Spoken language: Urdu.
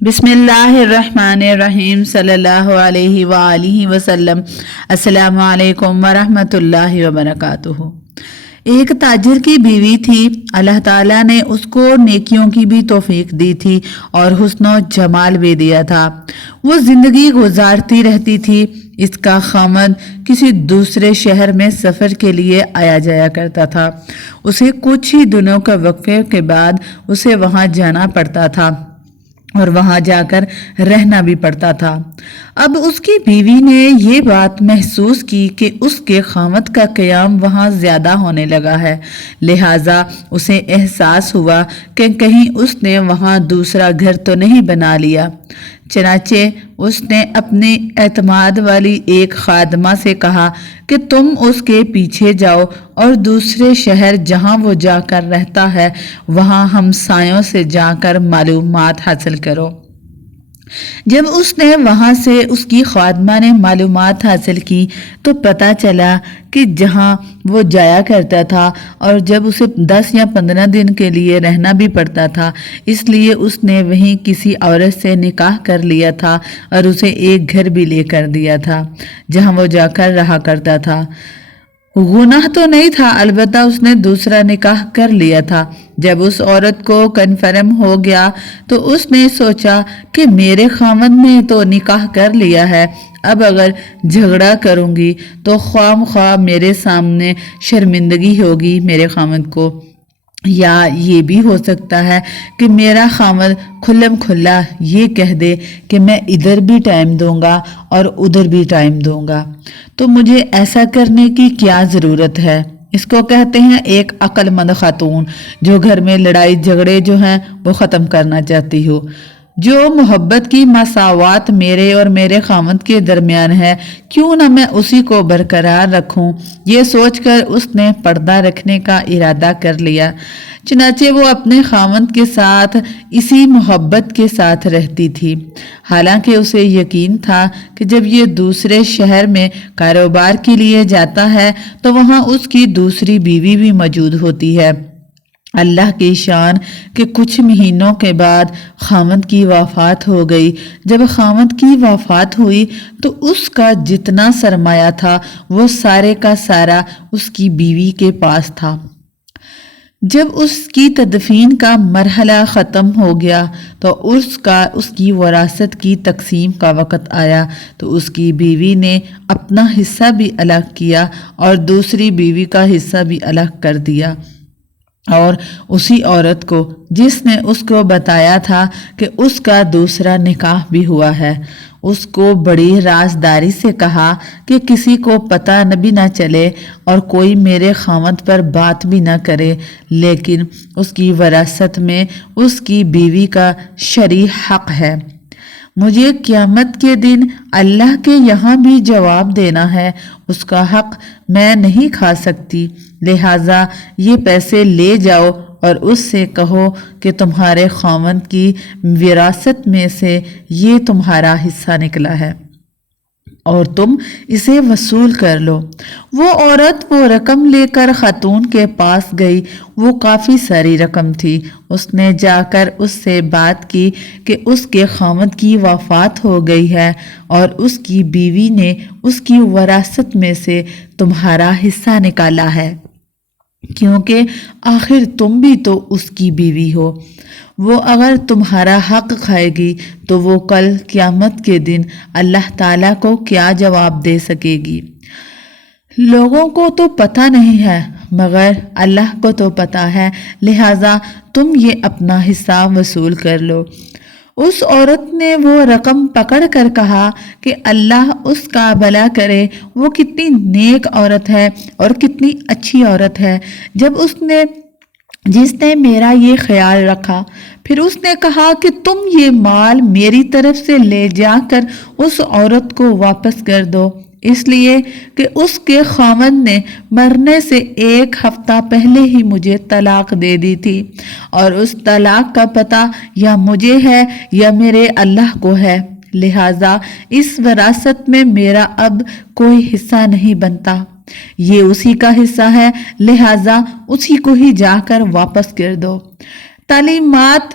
بسم اللہ الرحمن الرحیم صلی اللہ علیہ وآلہ وسلم۔ السلام علیکم ورحمۃ اللہ وبرکاتہ۔ ایک تاجر کی بیوی تھی، اللہ تعالیٰ نے اس کو نیکیوں کی بھی توفیق دی تھی اور حسن و جمال بھی دیا تھا۔ وہ زندگی گزارتی رہتی تھی۔ اس کا خاوند کسی دوسرے شہر میں سفر کے لیے آیا جایا کرتا تھا۔ اسے کچھ ہی دنوں کے وقفے کے بعد اسے وہاں جانا پڑتا تھا اور وہاں جا کر رہنا بھی پڑتا تھا۔ اب اس کی بیوی نے یہ بات محسوس کی کہ اس کے خاوند کا قیام وہاں زیادہ ہونے لگا ہے، لہٰذا اسے احساس ہوا کہ کہیں اس نے وہاں دوسرا گھر تو نہیں بنا لیا۔ چنانچہ اس نے اپنی اعتماد والی ایک خادمہ سے کہا کہ تم اس کے پیچھے جاؤ اور دوسرے شہر جہاں وہ جا کر رہتا ہے وہاں ہمسایوں سے جا کر معلومات حاصل کرو۔ جب اس نے وہاں سے اس کی خادمہ نے معلومات حاصل کی تو پتہ چلا کہ جہاں وہ جایا کرتا تھا اور جب اسے 10 یا 15 دن کے لیے رہنا بھی پڑتا تھا، اس لیے اس نے وہیں کسی عورت سے نکاح کر لیا تھا اور اسے ایک گھر بھی لے کر دیا تھا جہاں وہ جا کر رہا کرتا تھا۔ گناہ تو نہیں تھا، البتہ اس نے دوسرا نکاح کر لیا تھا۔ جب اس عورت کو کنفرم ہو گیا تو اس نے سوچا کہ میرے خاوند نے تو نکاح کر لیا ہے، اب اگر جھگڑا کروں گی تو خواہ مخواہ میرے سامنے شرمندگی ہوگی میرے خاوند کو، یا یہ بھی ہو سکتا ہے کہ میرا خاوند کھلم کھلا یہ کہہ دے کہ میں ادھر بھی ٹائم دوں گا اور ادھر بھی ٹائم دوں گا، تو مجھے ایسا کرنے کی کیا ضرورت ہے۔ اس کو کہتے ہیں ایک عقل مند خاتون جو گھر میں لڑائی جھگڑے جو ہیں وہ ختم کرنا چاہتی ہو۔ جو محبت کی مساوات میرے اور میرے خاوند کے درمیان ہے، کیوں نہ میں اسی کو برقرار رکھوں۔ یہ سوچ کر اس نے پردہ رکھنے کا ارادہ کر لیا۔ چنانچہ وہ اپنے خاوند کے ساتھ اسی محبت کے ساتھ رہتی تھی، حالانکہ اسے یقین تھا کہ جب یہ دوسرے شہر میں کاروبار کے لیے جاتا ہے تو وہاں اس کی دوسری بیوی بھی موجود ہوتی ہے۔ اللہ کی شان کہ کچھ مہینوں کے بعد خاوند کی وفات ہو گئی۔ جب خاوند کی وفات ہوئی تو اس کا جتنا سرمایہ تھا وہ سارے کا سارا اس کی بیوی کے پاس تھا۔ جب اس کی تدفین کا مرحلہ ختم ہو گیا تو اس کی وراثت کی تقسیم کا وقت آیا تو اس کی بیوی نے اپنا حصہ بھی الگ کیا اور دوسری بیوی کا حصہ بھی الگ کر دیا، اور اسی عورت کو جس نے اس کو بتایا تھا کہ اس کا دوسرا نکاح بھی ہوا ہے، اس کو بڑی رازداری سے کہا کہ کسی کو پتہ بھی نہ چلے اور کوئی میرے خاوند پر بات بھی نہ کرے، لیکن اس کی وراثت میں اس کی بیوی کا شرعی حق ہے۔ مجھے قیامت کے دن اللہ کے یہاں بھی جواب دینا ہے، اس کا حق میں نہیں کھا سکتی، لہٰذا یہ پیسے لے جاؤ اور اس سے کہو کہ تمہارے خاوند کی وراثت میں سے یہ تمہارا حصہ نکلا ہے اور تم اسے وصول کر لو۔ وہ عورت وہ رقم لے کر خاتون کے پاس گئی، وہ کافی ساری رقم تھی۔ اس نے جا کر اس سے بات کی کہ اس کے خاوند کی وفات ہو گئی ہے اور اس کی بیوی نے اس کی وراثت میں سے تمہارا حصہ نکالا ہے، کیونکہ آخر تم بھی تو اس کی بیوی ہو۔ وہ اگر تمہارا حق کھائے گی تو وہ کل قیامت کے دن اللہ تعالیٰ کو کیا جواب دے سکے گی؟ لوگوں کو تو پتہ نہیں ہے مگر اللہ کو تو پتہ ہے، لہٰذا تم یہ اپنا حصہ وصول کر لو۔ اس عورت نے وہ رقم پکڑ کر کہا کہ اللہ اس کا بھلا کرے، وہ کتنی نیک عورت ہے اور کتنی اچھی عورت ہے جس نے میرا یہ خیال رکھا۔ پھر اس نے کہا کہ تم یہ مال میری طرف سے لے جا کر اس عورت کو واپس کر دو، اس لیے کہ اس کے خاوند نے مرنے سے 1 ہفتہ پہلے ہی مجھے طلاق دے دی تھی، اور اس طلاق کا پتہ یا مجھے ہے یا میرے اللہ کو ہے، لہٰذا اس وراثت میں میرا اب کوئی حصہ نہیں بنتا، یہ اسی کا حصہ ہے، لہٰذا اسی کو ہی جا کر واپس کر دو۔ تعلیمات